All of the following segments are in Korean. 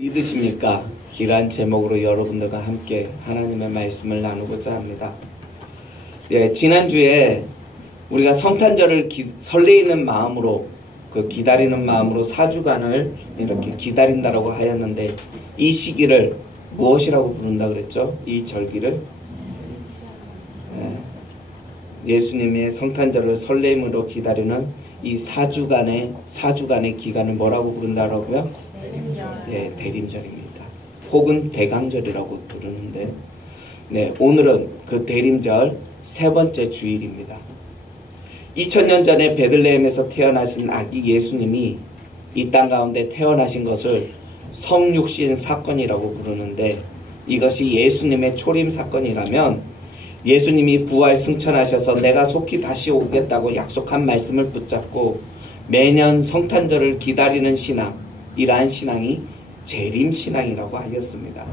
믿으십니까? 이러한 제목으로 여러분들과 함께 하나님의 말씀을 나누고자 합니다. 지난주에 우리가 성탄절을 설레이는 마음으로 기다리는 마음으로 4주간을 이렇게 기다린다라고 하였는데, 이 시기를 무엇이라고 부른다 그랬죠? 이 절기를 예수님의 성탄절을 설렘으로 기다리는 이 4주간의 기간을 뭐라고 부른다라고요? 대림절. 대림절입니다. 혹은 대강절이라고 부르는데, 오늘은 그 대림절 세 번째 주일입니다. 2000년 전에 베들레헴에서 태어나신 아기 예수님이 이 땅 가운데 태어나신 것을 성육신 사건이라고 부르는데, 이것이 예수님의 초림 사건이라면, 예수님이 부활 승천하셔서 내가 속히 다시 오겠다고 약속한 말씀을 붙잡고 매년 성탄절을 기다리는 신앙, 이러한 신앙이 재림신앙이라고 하였습니다.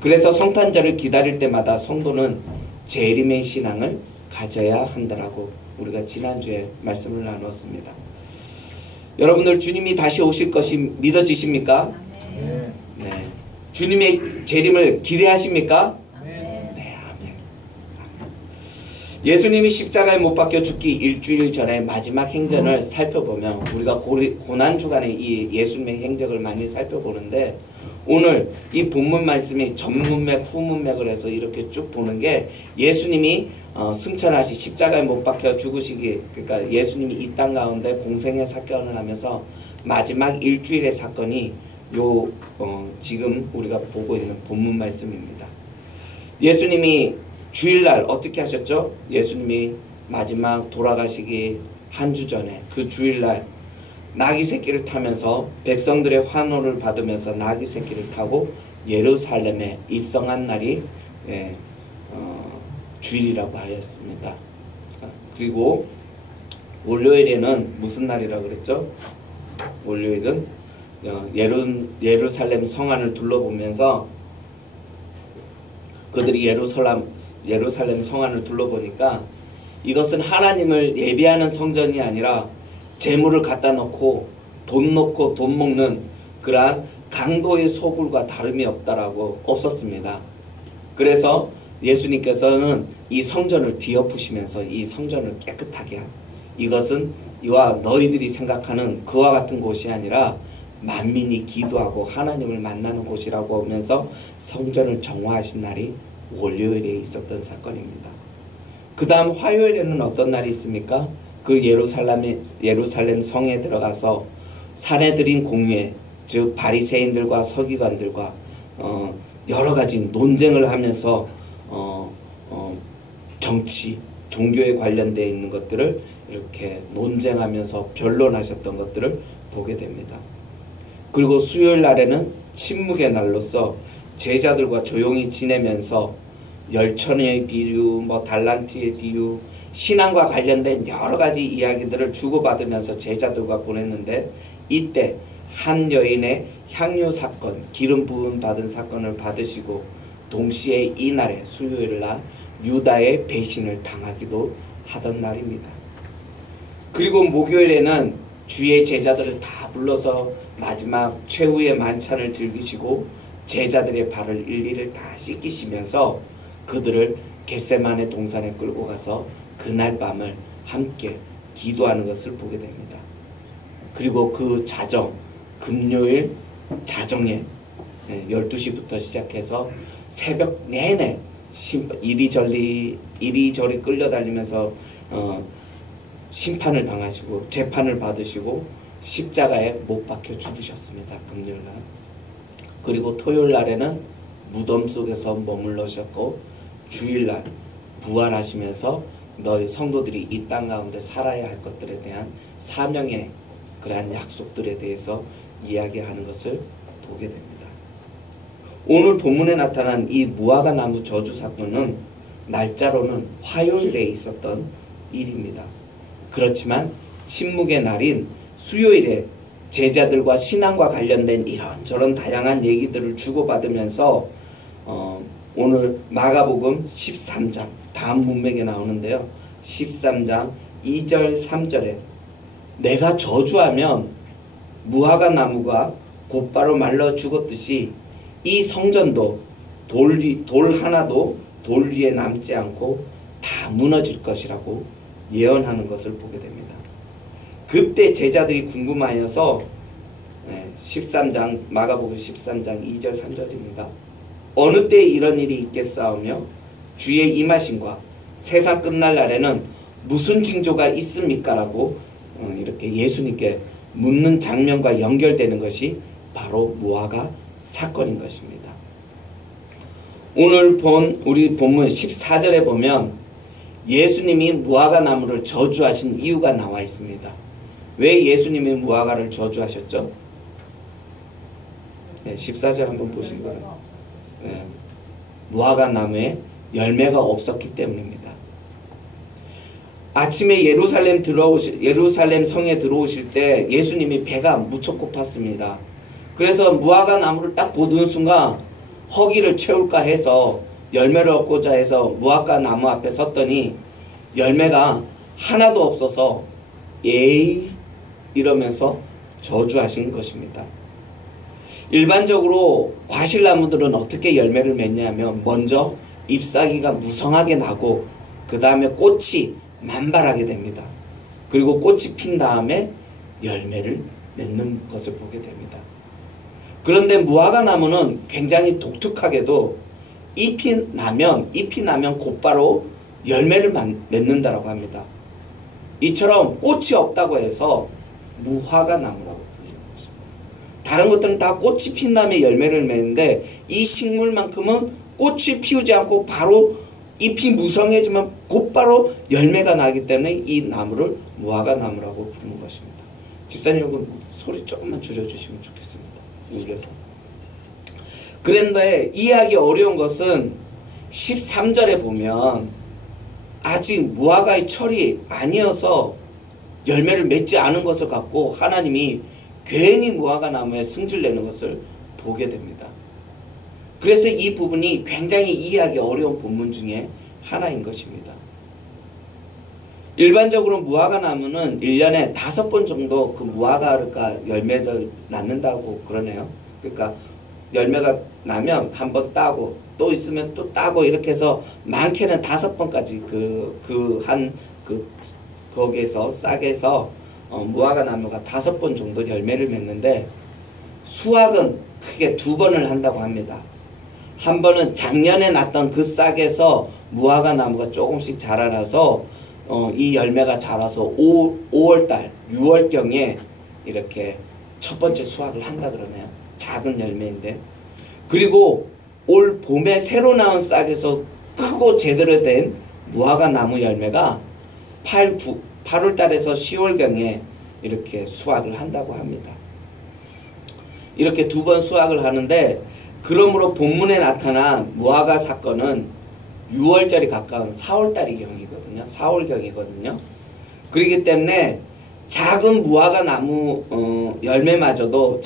그래서 성탄절을 기다릴 때마다 성도는 재림의 신앙을 가져야 한다라고 우리가 지난주에 말씀을 나누었습니다. 여러분들, 주님이 다시 오실 것이 믿어지십니까? 네. 주님의 재림을 기대하십니까? 예수님이 십자가에 못 박혀 죽기 일주일 전에 마지막 행전을 살펴보면, 우리가 고난주간에 이 예수님의 행적을 많이 살펴보는데, 오늘 이 본문 말씀이 전문맥 후문맥을 해서 이렇게 쭉 보는 게, 예수님이 승천하시 십자가에 못 박혀 죽으시기, 그러니까 예수님이 이 땅 가운데 공생의 사건을 하면서 마지막 일주일의 사건이 지금 우리가 보고 있는 본문 말씀입니다. 예수님이 주일날 어떻게 하셨죠? 예수님이 마지막 돌아가시기 한 주 전에 그 주일날 나귀 새끼를 타면서 백성들의 환호를 받으면서 나귀 새끼를 타고 예루살렘에 입성한 날이 주일이라고 하였습니다. 그리고 월요일에는 무슨 날이라고 그랬죠? 월요일은 예루살렘 성안을 둘러보면서, 그들이 예루살렘 성안을 둘러보니까 이것은 하나님을 예배하는 성전이 아니라 재물을 갖다 놓고 돈 놓고 돈 먹는 그러한 강도의 소굴과 다름이 없었습니다. 그래서 예수님께서는 이 성전을 뒤엎으시면서 이 성전을 깨끗하게 한, 이것은 이와 너희들이 생각하는 그와 같은 곳이 아니라 만민이 기도하고 하나님을 만나는 곳이라고 하면서 성전을 정화하신 날이 월요일에 있었던 사건입니다. 그 다음 화요일에는 어떤 날이 있습니까? 그 예루살렘 성에 들어가서 사내들인 공회, 즉 바리새인들과 서기관들과 여러 가지 논쟁을 하면서 정치, 종교에 관련되어 있는 것들을 이렇게 논쟁하면서 변론하셨던 것들을 보게 됩니다. 그리고 수요일 날에는 침묵의 날로서 제자들과 조용히 지내면서 열천의 비유, 달란트의 비유, 신앙과 관련된 여러 가지 이야기들을 주고받으면서 제자들과 보냈는데, 이때 한 여인의 향유 사건, 기름 부음 받은 사건을 받으시고, 동시에 이 날에 수요일 날 유다의 배신을 당하기도 하던 날입니다. 그리고 목요일에는 주의 제자들을 다 불러서 마지막 최후의 만찬을 즐기시고 제자들의 발을 일일이 다 씻기시면서 그들을 겟세마네 동산에 끌고 가서 그날 밤을 함께 기도하는 것을 보게 됩니다. 그리고 그 금요일 자정에 12시부터 시작해서 새벽 내내 이리저리 끌려다니면서 심판을 당하시고 재판을 받으시고 십자가에 못 박혀 죽으셨습니다. 금요일날. 그리고 토요일날에는 무덤 속에서 머물러셨고, 주일날 부활하시면서 너희 성도들이 이 땅 가운데 살아야 할 것들에 대한 사명의 그러한 약속들에 대해서 이야기하는 것을 보게 됩니다. 오늘 본문에 나타난 이 무화과 나무 저주 사건은 날짜로는 화요일에 있었던 일입니다. 그렇지만 침묵의 날인 수요일에 제자들과 신앙과 관련된 이런저런 다양한 얘기들을 주고받으면서 오늘 마가복음 13장 다음 문맥에 나오는데요. 13장 2절 3절에 내가 저주하면 무화과 나무가 곧바로 말라 죽었듯이 이 성전도 돌 하나도 돌 위에 남지 않고 다 무너질 것이라고 예언하는 것을 보게 됩니다. 그때 제자들이 궁금하여서 13장 마가복음 13장 2절 3절입니다. 어느 때 이런 일이 있겠사오며 주의 임하심과 세상 끝날 날에는 무슨 징조가 있습니까? 라고 이렇게 예수님께 묻는 장면과 연결되는 것이 바로 무화과 사건인 것입니다. 오늘 우리 본문 14절에 보면 예수님이 무화과 나무를 저주하신 이유가 나와 있습니다. 왜 예수님이 무화과를 저주하셨죠? 14절 한번 보시기 바랍니다. 무화과 나무에 열매가 없었기 때문입니다. 아침에 예루살렘 성에 들어오실 때 예수님이 배가 무척 고팠습니다. 그래서 무화과 나무를 딱 보는 순간 허기를 채울까 해서 열매를 얻고자 해서 무화과 나무 앞에 섰더니 열매가 하나도 없어서 에이 이러면서 저주하신 것입니다. 일반적으로 과실나무들은 어떻게 열매를 맺냐면 먼저 잎사귀가 무성하게 나고 그 다음에 꽃이 만발하게 됩니다. 그리고 꽃이 핀 다음에 열매를 맺는 것을 보게 됩니다. 그런데 무화과 나무는 굉장히 독특하게도 잎이 나면 곧바로 열매를 맺는다라고 합니다. 이처럼 꽃이 없다고 해서 무화과 나무라고 불리는 것입니다. 다른 것들은 다 꽃이 핀 다음에 열매를 맺는데 이 식물만큼은 꽃이 피우지 않고 바로 잎이 무성해지면 곧바로 열매가 나기 때문에 이 나무를 무화과 나무라고 부르는 것입니다. 집사님 여러분 소리 조금만 줄여주시면 좋겠습니다. 울려서. 그런데 이해하기 어려운 것은 13절에 보면 아직 무화과의 철이 아니어서 열매를 맺지 않은 것을 갖고 하나님이 괜히 무화과 나무에 승질내는 것을 보게 됩니다. 그래서 이 부분이 굉장히 이해하기 어려운 본문 중에 하나인 것입니다. 일반적으로 무화과 나무는 1년에 5번 정도 그 무화과가 열매를 낳는다고 그러네요. 그러니까 열매가 나면 한번 따고 또 있으면 또 따고 이렇게 해서 많게는 5번까지 거기에서 싹에서 무화과 나무가 5번 정도 열매를 맺는데 수확은 크게 2번을 한다고 합니다. 한 번은 작년에 났던 그 싹에서 무화과 나무가 조금씩 자라나서 이 열매가 자라서 5월달, 6월경에 이렇게 첫 번째 수확을 한다 그러네요. 작은 열매인데. 그리고 올 봄에 새로 나온 싹에서 크고 제대로 된 무화과 나무 열매가 8월달에서 10월경에 이렇게 수확을 한다고 합니다. 이렇게 2번 수확을 하는데 그러므로 본문에 나타난 무화과 사건은 6월절이 가까운 4월달이경이거든요. 4월경이거든요. 그렇기 때문에 작은 무화과 나무 열매마저도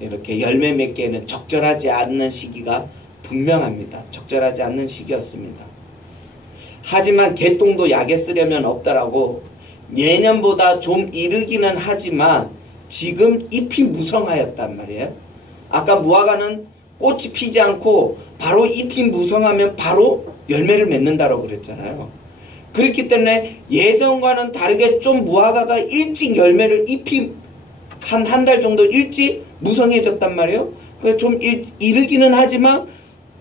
이렇게 열매 맺기에는 적절하지 않는 시기가 분명합니다. 적절하지 않는 시기였습니다. 하지만 개똥도 약에 쓰려면 없다라고 예년보다 좀 이르기는 하지만 지금 잎이 무성하였단 말이에요. 아까 무화과는 꽃이 피지 않고 바로 잎이 무성하면 바로 열매를 맺는다고 그랬잖아요. 그렇기 때문에 예전과는 다르게 좀 무화과가 일찍 잎이 한 달 정도 일찍 무성해졌단 말이에요. 그래서 좀 이르기는 하지만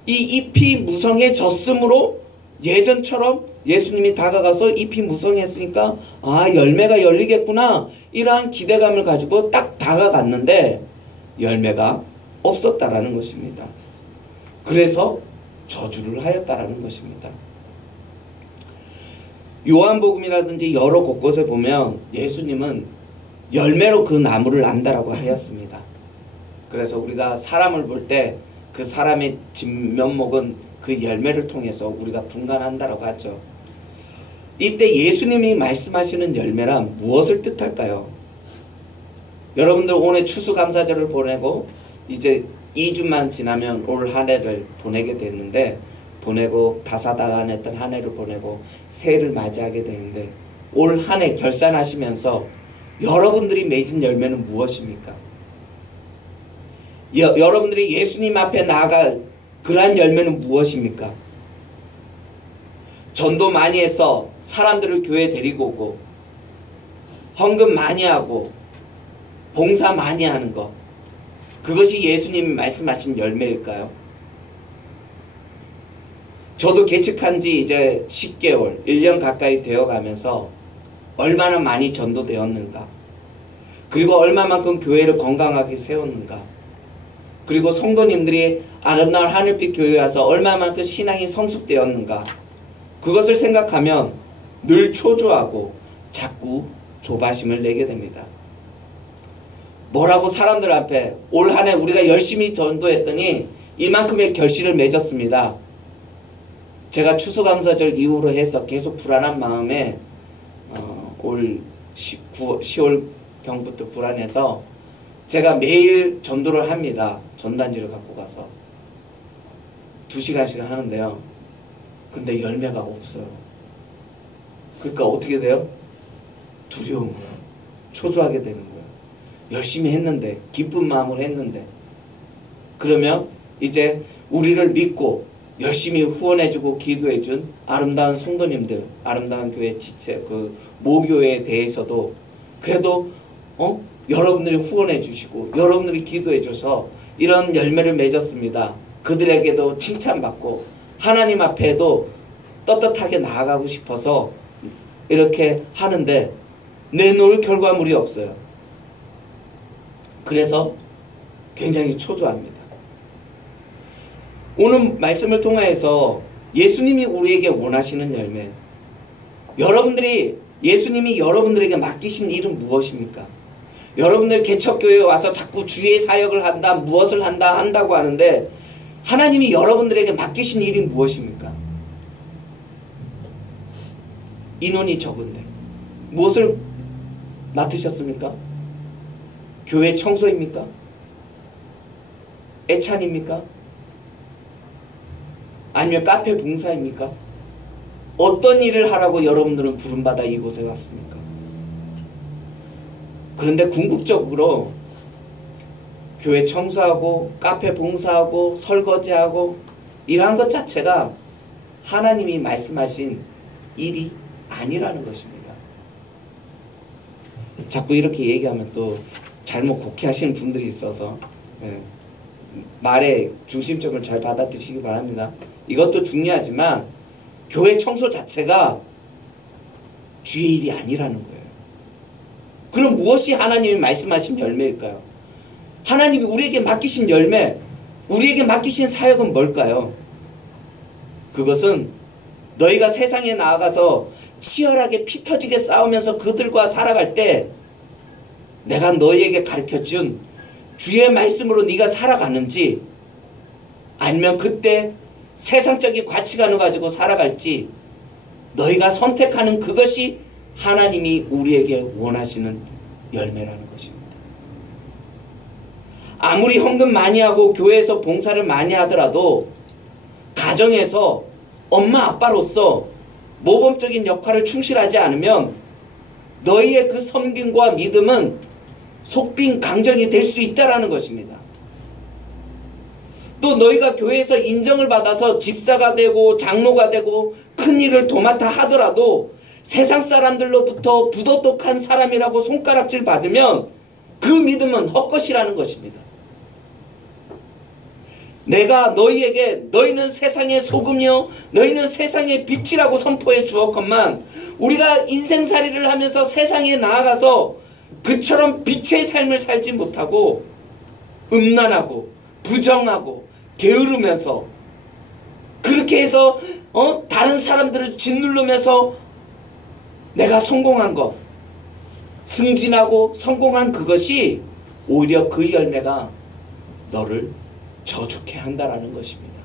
이 잎이 무성해졌으므로 예전처럼 예수님이 다가가서 잎이 무성했으니까 열매가 열리겠구나 이러한 기대감을 가지고 딱 다가갔는데 열매가 없었다라는 것입니다. 그래서 저주를 하였다라는 것입니다. 요한복음이라든지 여러 곳곳에 보면 예수님은 열매로 그 나무를 안다라고 하였습니다. 그래서 우리가 사람을 볼 때 그 사람의 진면목은 그 열매를 통해서 우리가 분간한다라고 하죠. 이때 예수님이 말씀하시는 열매란 무엇을 뜻할까요? 여러분들 오늘 추수감사절을 보내고 이제 2주만 지나면 올 한 해를 보내게 됐는데 다사다난했던 한 해를 보내고 새해를 맞이하게 되는데 올 한 해 결산하시면서 여러분들이 맺은 열매는 무엇입니까? 여러분들이 예수님 앞에 나아갈 그러한 열매는 무엇입니까? 전도 많이 해서 사람들을 교회에 데리고 오고 헌금 많이 하고 봉사 많이 하는 것, 그것이 예수님이 말씀하신 열매일까요? 저도 개척한 지 이제 10개월, 1년 가까이 되어가면서 얼마나 많이 전도되었는가, 그리고 얼마만큼 교회를 건강하게 세웠는가, 그리고 성도님들이 아름다운 하늘빛 교회에 와서 얼마만큼 신앙이 성숙되었는가, 그것을 생각하면 늘 초조하고 자꾸 조바심을 내게 됩니다. 뭐라고 사람들 앞에 올 한 해 우리가 열심히 전도했더니 이만큼의 결실을 맺었습니다. 제가 추수감사절 이후로 해서 계속 불안한 마음에 올 10월경부터 불안해서 제가 매일 전도를 합니다. 전단지를 갖고 가서 2시간씩 하는데요. 근데 열매가 없어요. 그러니까 어떻게 돼요? 두려운 거예요. 초조하게 되는 거예요. 열심히 했는데, 기쁜 마음으로 했는데. 그러면 이제 우리를 믿고 열심히 후원해주고 기도해준 아름다운 성도님들, 아름다운 교회 지체, 모교회에 대해서도 그래도 여러분들이 후원해주시고 여러분들이 기도해줘서 이런 열매를 맺었습니다. 그들에게도 칭찬받고 하나님 앞에도 떳떳하게 나아가고 싶어서 이렇게 하는데 내놓을 결과물이 없어요. 그래서 굉장히 초조합니다. 오늘 말씀을 통해서 예수님이 우리에게 원하시는 열매, 예수님이 여러분들에게 맡기신 일은 무엇입니까? 여러분들 개척교회에 와서 자꾸 주의 사역을 한다, 무엇을 한다고 하는데 하나님이 여러분들에게 맡기신 일이 무엇입니까? 인원이 적은데 무엇을 맡으셨습니까? 교회 청소입니까? 애찬입니까? 아니면 카페 봉사입니까? 어떤 일을 하라고 여러분들은 부름받아 이곳에 왔습니까? 그런데 궁극적으로 교회 청소하고 카페 봉사하고 설거지하고 이러한 것 자체가 하나님이 말씀하신 일이 아니라는 것입니다. 자꾸 이렇게 얘기하면 또 잘못 곡해하시는 분들이 있어서 말의 중심점을 잘 받아들이시기 바랍니다. 이것도 중요하지만 교회 청소 자체가 주의 일이 아니라는 거예요. 그럼 무엇이 하나님이 말씀하신 열매일까요? 하나님이 우리에게 맡기신 열매, 우리에게 맡기신 사역은 뭘까요? 그것은 너희가 세상에 나아가서 치열하게 피 터지게 싸우면서 그들과 살아갈 때 내가 너희에게 가르쳐준 주의 말씀으로 네가 살아가는지, 아니면 그때 세상적인 가치관을 가지고 살아갈지 너희가 선택하는 그것이 하나님이 우리에게 원하시는 열매라는 것입니다. 아무리 헌금 많이 하고 교회에서 봉사를 많이 하더라도 가정에서 엄마 아빠로서 모범적인 역할을 충실하지 않으면 너희의 그 섬김과 믿음은 속빈 강정이 될 수 있다는 것입니다. 또 너희가 교회에서 인정을 받아서 집사가 되고 장로가 되고 큰 일을 도맡아 하더라도 세상 사람들로부터 부도덕한 사람이라고 손가락질 받으면 그 믿음은 헛것이라는 것입니다. 내가 너희에게 너희는 세상의 소금이요 너희는 세상의 빛이라고 선포해 주었건만 우리가 인생살이를 하면서 세상에 나아가서 그처럼 빛의 삶을 살지 못하고 음란하고 부정하고 게으르면서 그렇게 해서 다른 사람들을 짓누르면서 내가 성공한 것, 승진하고 성공한 그것이 오히려 그 열매가 너를 저주케 한다라는 것입니다.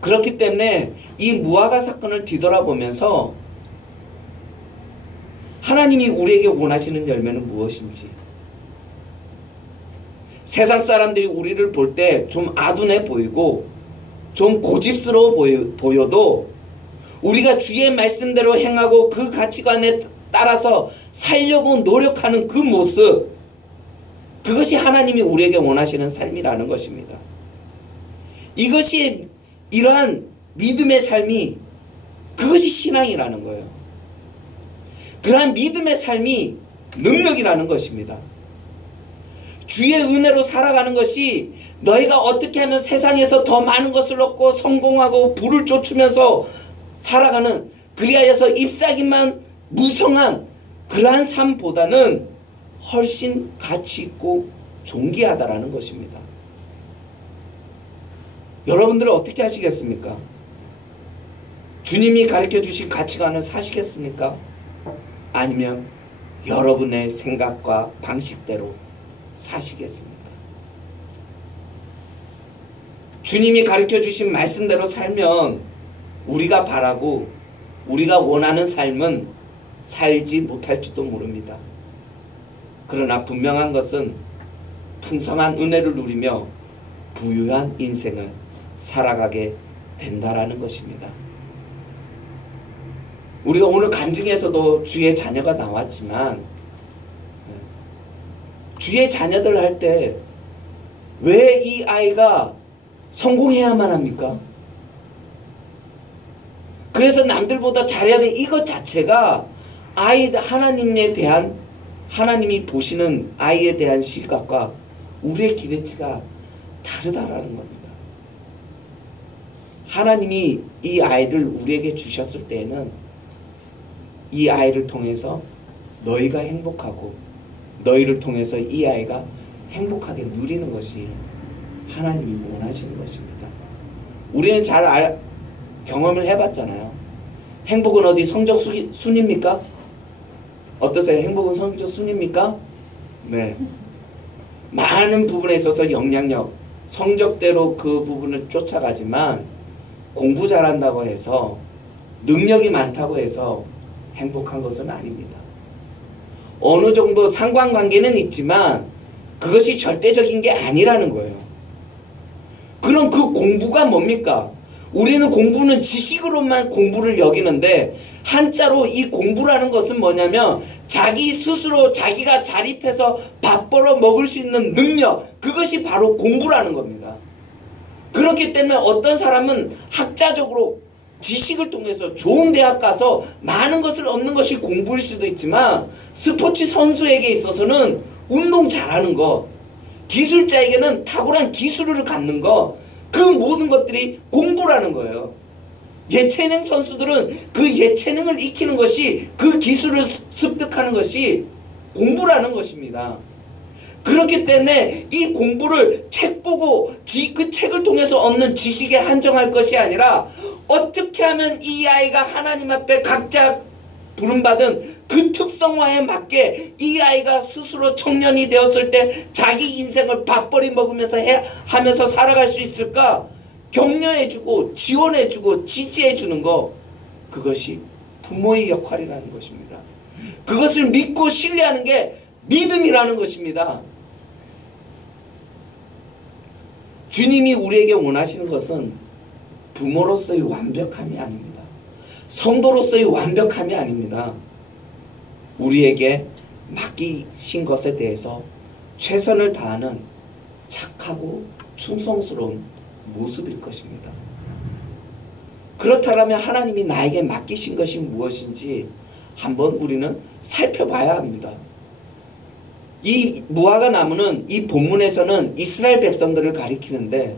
그렇기 때문에 이 무화과 사건을 뒤돌아보면서 하나님이 우리에게 원하시는 열매는 무엇인지, 세상 사람들이 우리를 볼 때 좀 아둔해 보이고 좀 고집스러워 보여도 우리가 주의 말씀대로 행하고 그 가치관에 따라서 살려고 노력하는 그 모습, 그것이 하나님이 우리에게 원하시는 삶이라는 것입니다. 이것이 이러한 믿음의 삶이, 그것이 신앙이라는 거예요. 그러한 믿음의 삶이 능력이라는 것입니다. 주의 은혜로 살아가는 것이 너희가 어떻게 하면 세상에서 더 많은 것을 얻고 성공하고 부를 쫓으면서 살아가는, 그리하여서 잎사귀만 무성한 그러한 삶보다는 훨씬 가치 있고 존귀하다라는 것입니다. 여러분들은 어떻게 하시겠습니까? 주님이 가르쳐 주신 가치관을 사시겠습니까? 아니면 여러분의 생각과 방식대로 사시겠습니까? 주님이 가르쳐 주신 말씀대로 살면 우리가 바라고 우리가 원하는 삶은 살지 못할지도 모릅니다. 그러나 분명한 것은 풍성한 은혜를 누리며 부유한 인생을 살아가게 된다라는 것입니다. 우리가 오늘 간증에서도 주의 자녀가 나왔지만, 주의 자녀들 할 때 왜 이 아이가 성공해야만 합니까? 그래서 남들보다 잘해야 돼, 이것 자체가 하나님에 대한, 하나님이 보시는 아이에 대한 시각과 우리의 기대치가 다르다라는 겁니다. 하나님이 이 아이를 우리에게 주셨을 때에는 이 아이를 통해서 너희가 행복하고 너희를 통해서 이 아이가 행복하게 누리는 것이 하나님이 원하시는 것입니다. 우리는 잘 경험을 해봤잖아요. 행복은 어디 성적 순입니까? 어떠세요? 행복은 성적 순입니까? 네. 많은 부분에 있어서 영향력, 성적대로 그 부분을 쫓아가지만 공부 잘한다고 해서, 능력이 많다고 해서 행복한 것은 아닙니다. 어느 정도 상관관계는 있지만 그것이 절대적인 게 아니라는 거예요. 그럼 그 공부가 뭡니까? 우리는 공부는 지식으로만 공부를 여기는데, 한자로 이 공부라는 것은 뭐냐면 자기 스스로 자기가 자립해서 밥 벌어 먹을 수 있는 능력, 그것이 바로 공부라는 겁니다. 그렇기 때문에 어떤 사람은 학자적으로 지식을 통해서 좋은 대학 가서 많은 것을 얻는 것이 공부일 수도 있지만, 스포츠 선수에게 있어서는 운동 잘하는 것, 기술자에게는 탁월한 기술을 갖는 것, 그 모든 것들이 공부라는 거예요. 예체능 선수들은 그 예체능을 익히는 것이, 그 기술을 습득하는 것이 공부라는 것입니다. 그렇기 때문에 이 공부를 책 보고 그 책을 통해서 얻는 지식에 한정할 것이 아니라, 어떻게 하면 이 아이가 하나님 앞에 각자 부름받은 그 특성화에 맞게 이 아이가 스스로 청년이 되었을 때 자기 인생을 밥벌이 먹으면서 하면서 살아갈 수 있을까? 격려해주고 지원해주고 지지해주는 것, 그것이 부모의 역할이라는 것입니다. 그것을 믿고 신뢰하는 게 믿음이라는 것입니다. 주님이 우리에게 원하시는 것은 부모로서의 완벽함이 아닙니다. 성도로서의 완벽함이 아닙니다. 우리에게 맡기신 것에 대해서 최선을 다하는 착하고 충성스러운 모습일 것입니다. 그렇다면 하나님이 나에게 맡기신 것이 무엇인지 한번 우리는 살펴봐야 합니다. 이 무화과 나무는 이 본문에서는 이스라엘 백성들을 가리키는데,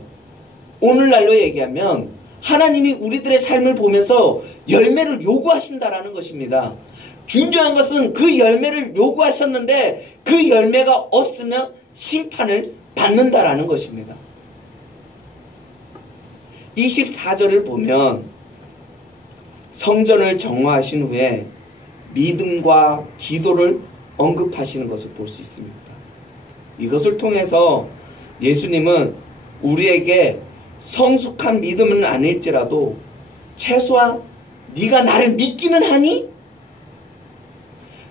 오늘날로 얘기하면 하나님이 우리들의 삶을 보면서 열매를 요구하신다라는 것입니다. 중요한 것은 그 열매를 요구하셨는데 그 열매가 없으면 심판을 받는다라는 것입니다. 24절을 보면 성전을 정화하신 후에 믿음과 기도를 언급하시는 것을 볼 수 있습니다. 이것을 통해서 예수님은 우리에게 성숙한 믿음은 아닐지라도 최소한 네가 나를 믿기는 하니?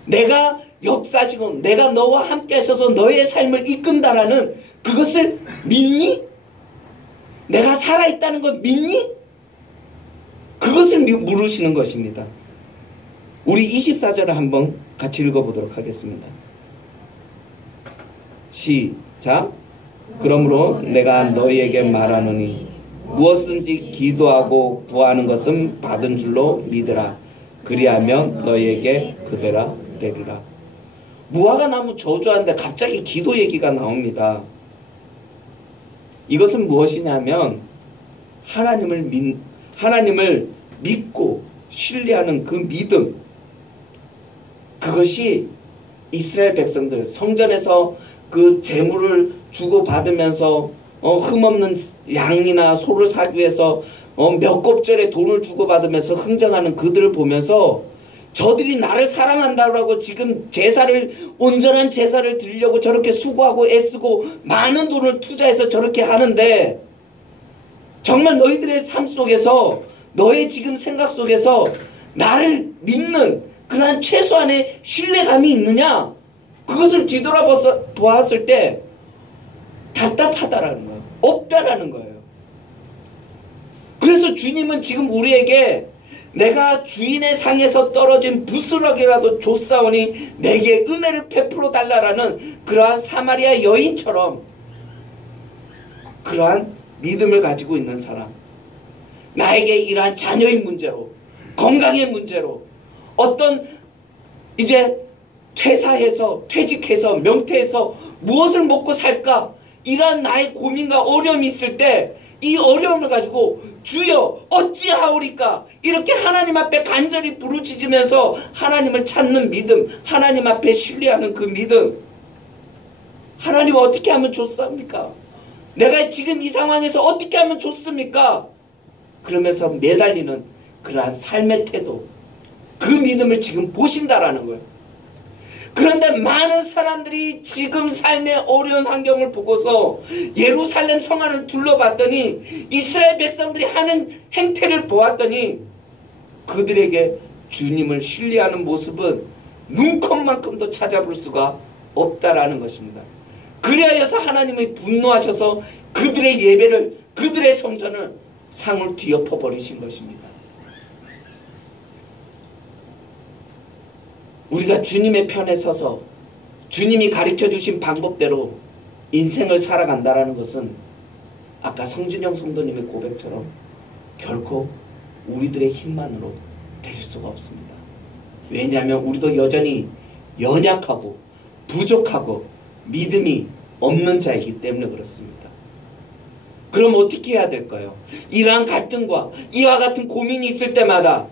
내가 역사지고 내가 너와 함께 하셔서 너의 삶을 이끈다라는 그것을 믿니? 내가 살아있다는 걸 믿니? 그것을 물으시는 것입니다. 우리 24절을 한번 같이 읽어보도록 하겠습니다. 시작. 그러므로 내가 너희에게 말하노니 무엇든지 기도하고 구하는 것은 받은 줄로 믿으라. 그리하면 너희에게 그대로 되리라. 무화과 나무 저주하는데 갑자기 기도 얘기가 나옵니다. 이것은 무엇이냐면 하나님을 믿고 신뢰하는 그 믿음, 그것이 이스라엘 백성들 성전에서 그 제물을 주고받으면서 흠없는 양이나 소를 사기 위해서 몇 곱절의 돈을 주고받으면서 흥정하는 그들을 보면서 저들이 나를 사랑한다고 지금 온전한 제사를 드리려고 저렇게 수고하고 애쓰고 많은 돈을 투자해서 저렇게 하는데, 정말 너희들의 삶 속에서, 너의 지금 생각 속에서 나를 믿는 그러한 최소한의 신뢰감이 있느냐? 그것을 뒤돌아보았을 때 답답하다라는 거예요. 없다라는 거예요. 그래서 주님은 지금 우리에게 내가 주인의 상에서 떨어진 부스러기라도 줬사오니 내게 은혜를 베풀어 달라라는 그러한 사마리아 여인처럼 그러한 믿음을 가지고 있는 사람, 나에게 이러한 자녀의 문제로, 건강의 문제로, 어떤 이제 퇴직해서 명퇴해서 무엇을 먹고 살까, 이러한 나의 고민과 어려움이 있을 때 이 어려움을 가지고 주여 어찌하오리까, 이렇게 하나님 앞에 간절히 부르짖으면서 하나님을 찾는 믿음, 하나님 앞에 신뢰하는 그 믿음, 하나님 어떻게 하면 좋습니까? 내가 지금 이 상황에서 어떻게 하면 좋습니까? 그러면서 매달리는 그러한 삶의 태도, 그 믿음을 지금 보신다라는 거예요. 그런데 많은 사람들이 지금 삶의 어려운 환경을 보고서 예루살렘 성 안을 둘러봤더니 이스라엘 백성들이 하는 행태를 보았더니 그들에게 주님을 신뢰하는 모습은 눈컵만큼도 찾아볼 수가 없다라는 것입니다. 그리하여서 하나님이 분노하셔서 그들의 예배를, 그들의 성전을 상을 뒤엎어 버리신 것입니다. 우리가 주님의 편에 서서 주님이 가르쳐 주신 방법대로 인생을 살아간다라는 것은 아까 성진영 성도님의 고백처럼 결코 우리들의 힘만으로 될 수가 없습니다. 왜냐하면 우리도 여전히 연약하고 부족하고 믿음이 없는 자이기 때문에 그렇습니다. 그럼 어떻게 해야 될까요? 이러한 갈등과 이와 같은 고민이 있을 때마다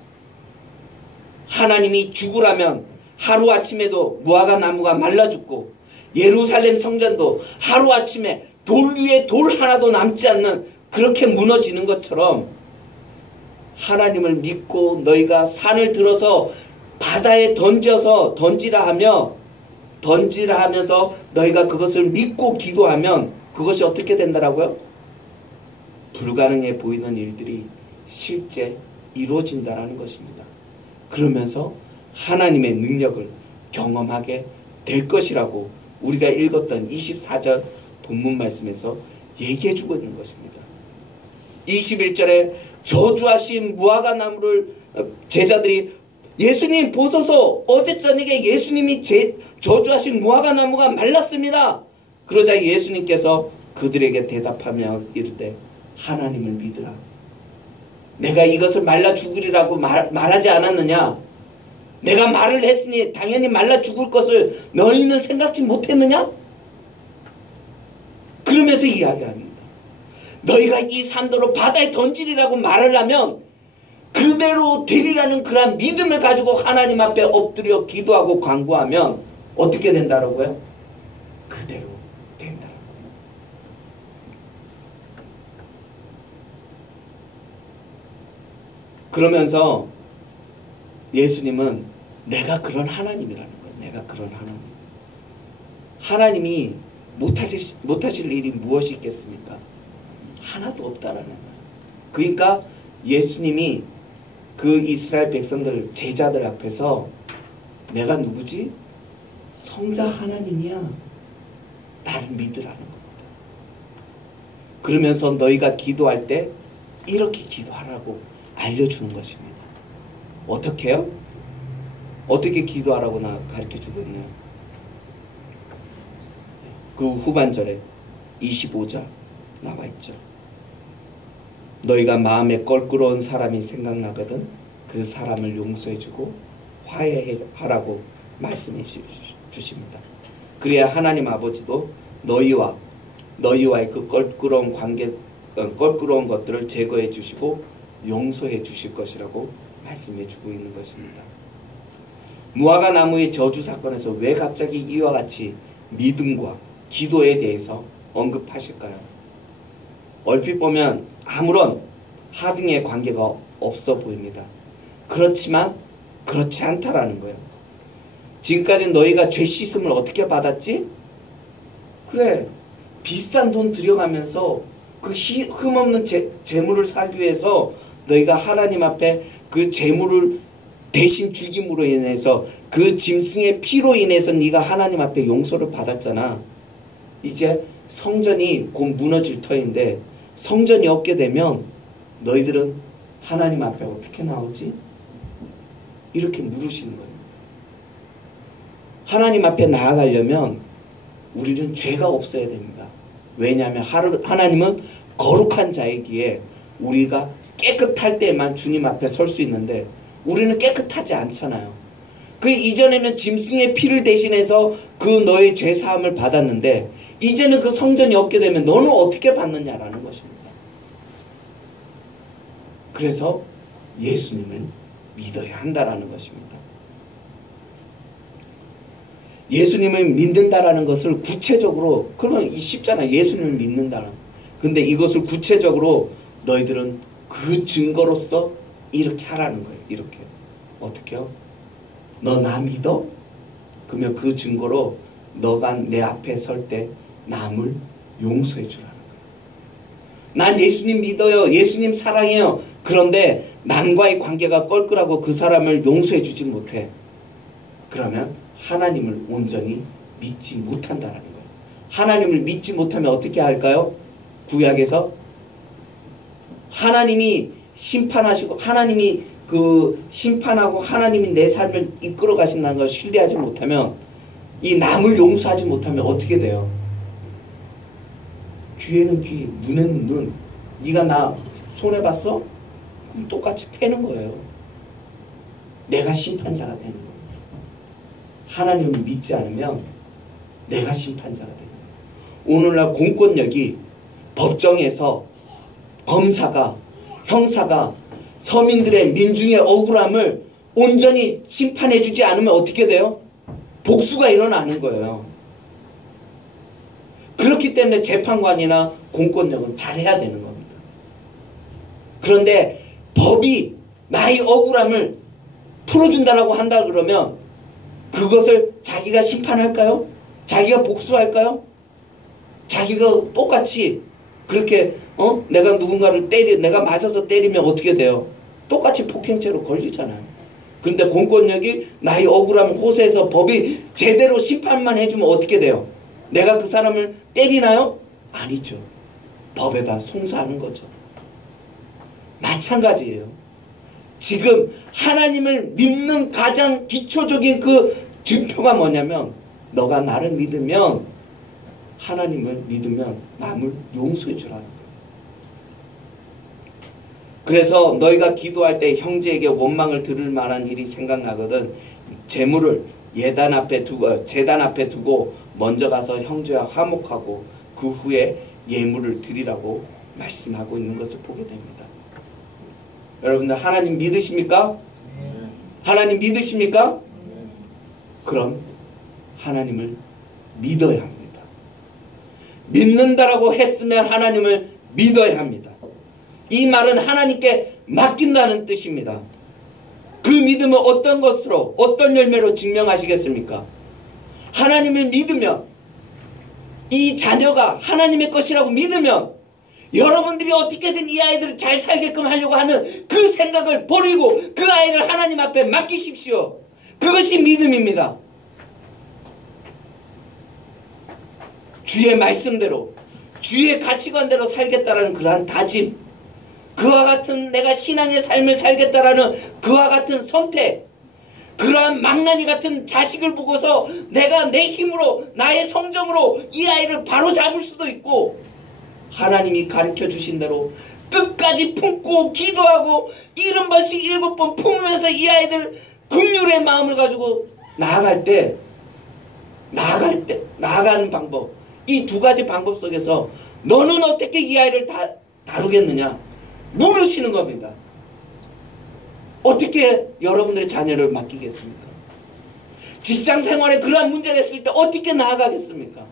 하나님이 죽으라면 하루아침에도 무화과 나무가 말라 죽고 예루살렘 성전도 하루아침에 돌 위에 돌 하나도 남지 않는 그렇게 무너지는 것처럼 하나님을 믿고 너희가 산을 들어서 바다에 던지라 하면서 너희가 그것을 믿고 기도하면 그것이 어떻게 된다라고요? 불가능해 보이는 일들이 실제 이루어진다라는 것입니다. 그러면서 하나님의 능력을 경험하게 될 것이라고 우리가 읽었던 24절 본문 말씀에서 얘기해주고 있는 것입니다. 21절에 저주하신 무화과 나무를 제자들이 예수님 보소서, 어제 저녁에 예수님이 저주하신 무화과 나무가 말랐습니다. 그러자 예수님께서 그들에게 대답하며 이르되 하나님을 믿으라. 내가 이것을 말라 죽으리라고 말하지 않았느냐? 내가 말을 했으니 당연히 말라 죽을 것을 너희는 생각지 못했느냐? 그러면서 이야기합니다. 너희가 이 산도로 바다에 던지리라고 말을 하면 그대로 되리라는 그러한 믿음을 가지고 하나님 앞에 엎드려 기도하고 간구하면 어떻게 된다라고요? 그대로 된다라고. 그러면서 예수님은 내가 그런 하나님이라는 거예요. 내가 그런 하나님. 하나님이 못하실 일이 무엇이 있겠습니까? 하나도 없다라는 거예요. 그러니까 예수님이 그 이스라엘 백성들, 제자들 앞에서 내가 누구지? 성자 하나님이야. 나를 믿으라는 겁니다. 그러면서 너희가 기도할 때 이렇게 기도하라고 알려주는 것입니다. 어떻게 해요? 어떻게 기도하라고 가르쳐주고 있나요? 그 후반절에 25절 나와 있죠. 너희가 마음에 껄끄러운 사람이 생각나거든 그 사람을 용서해주고 화해하라고 말씀해 주십니다. 그래야 하나님 아버지도 너희와의 그 껄끄러운 것들을 제거해 주시고 용서해 주실 것이라고 말씀해 주고 있는 것입니다. 무화과 나무의 저주 사건에서 왜 갑자기 이와 같이 믿음과 기도에 대해서 언급하실까요? 얼핏 보면 아무런 하등의 관계가 없어 보입니다. 그렇지만 그렇지 않다라는 거예요. 지금까지 너희가 죄 씻음을 어떻게 받았지? 그래, 비싼 돈 들여가면서 그 흠없는 재물을 사기 위해서 너희가 하나님 앞에 그 재물을 대신 죽임으로 인해서 그 짐승의 피로 인해서 네가 하나님 앞에 용서를 받았잖아. 이제 성전이 곧 무너질 터인데 성전이 없게 되면 너희들은 하나님 앞에 어떻게 나오지? 이렇게 물으시는 겁니다. 하나님 앞에 나아가려면 우리는 죄가 없어야 됩니다. 왜냐하면 하나님은 거룩한 자이기에 우리가 깨끗할 때만 주님 앞에 설 수 있는데 우리는 깨끗하지 않잖아요. 그 이전에는 짐승의 피를 대신해서 그 너의 죄 사함을 받았는데 이제는 그 성전이 없게 되면 너는 어떻게 받느냐라는 것입니다. 그래서 예수님을 믿어야 한다라는 것입니다. 예수님을 믿는다라는 것을 구체적으로, 그러면 쉽잖아. 예수님을 믿는다는. 근데 이것을 구체적으로 너희들은 그 증거로서 이렇게 하라는 거예요. 이렇게. 어떻게요? 너 나 믿어? 그러면 그 증거로 너가 내 앞에 설 때 남을 용서해 주라는 거예요. 난 예수님 믿어요. 예수님 사랑해요. 그런데 남과의 관계가 껄끄라고 그 사람을 용서해 주지 못해. 그러면 하나님을 온전히 믿지 못한다라는 거예요. 하나님을 믿지 못하면 어떻게 할까요? 구약에서 하나님이 심판하시고 하나님이 그 심판하고 하나님이 내 삶을 이끌어 가신다는 걸 신뢰하지 못하면, 이 남을 용서하지 못하면 어떻게 돼요? 귀에는 귀, 눈에는 눈. 네가 나 손해봤어? 그럼 똑같이 패는 거예요. 내가 심판자가 되는 거예요. 하나님을 믿지 않으면 내가 심판자가 되는 거예요. 오늘날 공권력이 법정에서 검사가, 형사가 서민들의 민중의 억울함을 온전히 심판해주지 않으면 어떻게 돼요? 복수가 일어나는 거예요. 그렇기 때문에 재판관이나 공권력은 잘해야 되는 겁니다. 그런데 법이 나의 억울함을 풀어준다라고 한다 그러면 그것을 자기가 심판할까요? 자기가 복수할까요? 자기가 똑같이 그렇게 내가 누군가를 내가 맞아서 때리면 어떻게 돼요? 똑같이 폭행죄로 걸리잖아요. 그런데 공권력이 나의 억울함을 호소해서 법이 제대로 심판만 해주면 어떻게 돼요? 내가 그 사람을 때리나요? 아니죠. 법에다 송사하는 거죠. 마찬가지예요. 지금 하나님을 믿는 가장 기초적인 그 증표가 뭐냐면, 너가 나를 믿으면, 하나님을 믿으면 남을 용서해 주라는 거예요. 그래서 너희가 기도할 때 형제에게 원망을 들을 만한 일이 생각나거든 재물을 재단 앞에 두고 먼저 가서 형제와 화목하고 그 후에 예물을 드리라고 말씀하고 있는 것을 보게 됩니다. 여러분들 하나님 믿으십니까? 하나님 믿으십니까? 그럼 하나님을 믿어야 합니다. 믿는다라고 했으면 하나님을 믿어야 합니다. 이 말은 하나님께 맡긴다는 뜻입니다. 그 믿음을 어떤 것으로, 어떤 열매로 증명하시겠습니까? 하나님을 믿으면, 이 자녀가 하나님의 것이라고 믿으면 여러분들이 어떻게든 이 아이들을 잘 살게끔 하려고 하는 그 생각을 버리고 그 아이를 하나님 앞에 맡기십시오. 그것이 믿음입니다. 주의 말씀대로, 주의 가치관대로 살겠다라는 그러한 다짐, 그와 같은 내가 신앙의 삶을 살겠다라는 그와 같은 선택, 그러한 망나니 같은 자식을 보고서 내가 내 힘으로 나의 성정으로 이 아이를 바로 잡을 수도 있고, 하나님이 가르쳐 주신 대로 끝까지 품고 기도하고 70번씩 7번 품으면서 이 아이들 긍휼의 마음을 가지고 나아가는 방법, 이 두 가지 방법 속에서 너는 어떻게 이 아이를 다루겠느냐 물으시는 겁니다. 어떻게 여러분들의 자녀를 맡기겠습니까? 직장 생활에 그러한 문제가 있을 때 어떻게 나아가겠습니까?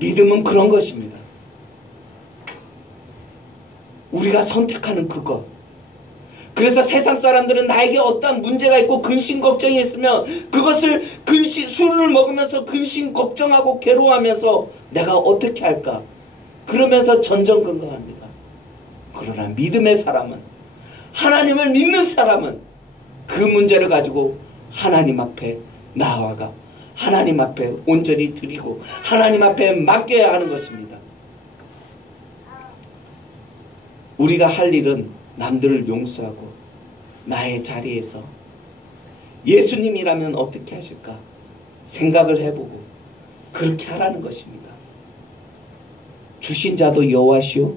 믿음은 그런 것입니다. 우리가 선택하는 그것. 그래서 세상 사람들은 나에게 어떠한 문제가 있고 근심 걱정이 있으면 그것을 술을 먹으면서 근심 걱정하고 괴로워하면서 내가 어떻게 할까? 그러면서 전전긍긍합니다. 그러나 믿음의 사람은, 하나님을 믿는 사람은 그 문제를 가지고 하나님 앞에 나아가 하나님 앞에 온전히 드리고 하나님 앞에 맡겨야 하는 것입니다. 우리가 할 일은 남들을 용서하고 나의 자리에서 예수님이라면 어떻게 하실까 생각을 해보고 그렇게 하라는 것입니다. 주신 자도 여호와시오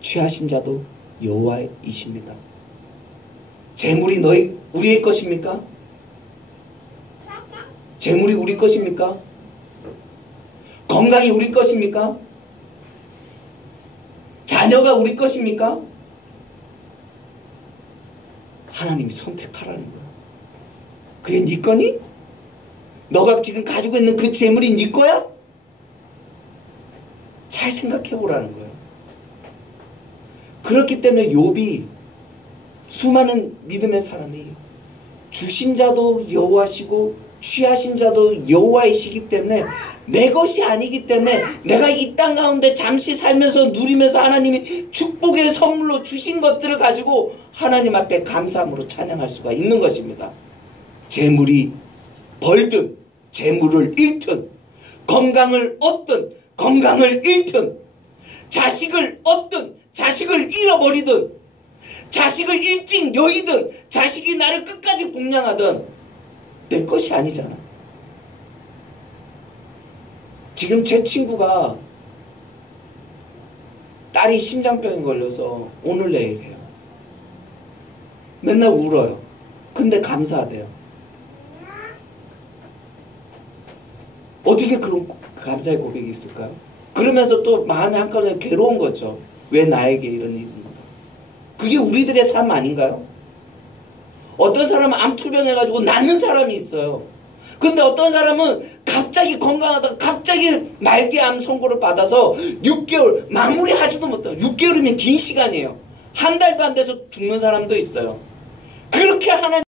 취하신 자도 여호와이십니다. 재물이 우리의 것입니까? 재물이 우리 것입니까? 건강이 우리 것입니까? 자녀가 우리 것입니까? 하나님이 선택하라는 거야. 그게 네 거니? 너가 지금 가지고 있는 그 재물이 네 거야? 잘 생각해 보라는 거예요. 그렇기 때문에 욥이, 수많은 믿음의 사람이 주신 자도 여호와시고 취하신 자도 여호와이시기 때문에 내 것이 아니기 때문에 내가 이 땅 가운데 잠시 살면서 누리면서 하나님이 축복의 선물로 주신 것들을 가지고 하나님 앞에 감사함으로 찬양할 수가 있는 것입니다. 재물이 벌든 재물을 잃든, 건강을 얻든 건강을 잃든, 자식을 얻든 자식을 잃어버리든, 자식을 일찍 여의든 자식이 나를 끝까지 복양하든 내 것이 아니잖아. 지금 제 친구가 딸이 심장병에 걸려서 오늘 내일 해요. 맨날 울어요. 근데 감사하대요. 어떻게 그런 감사의 고백이 있을까요? 그러면서 또 마음이 한켠에 괴로운 거죠. 왜 나에게 이런 일이 있는가? 그게 우리들의 삶 아닌가요? 어떤 사람은 암투병해가지고 낫는 사람이 있어요. 근데 어떤 사람은 갑자기 건강하다가 갑자기 말기암 선고를 받아서 6개월 마무리하지도 못해요. 6개월이면 긴 시간이에요. 한 달도 안 돼서 죽는 사람도 있어요. 그렇게 하나님